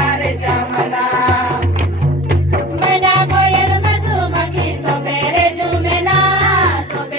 प्यार जमला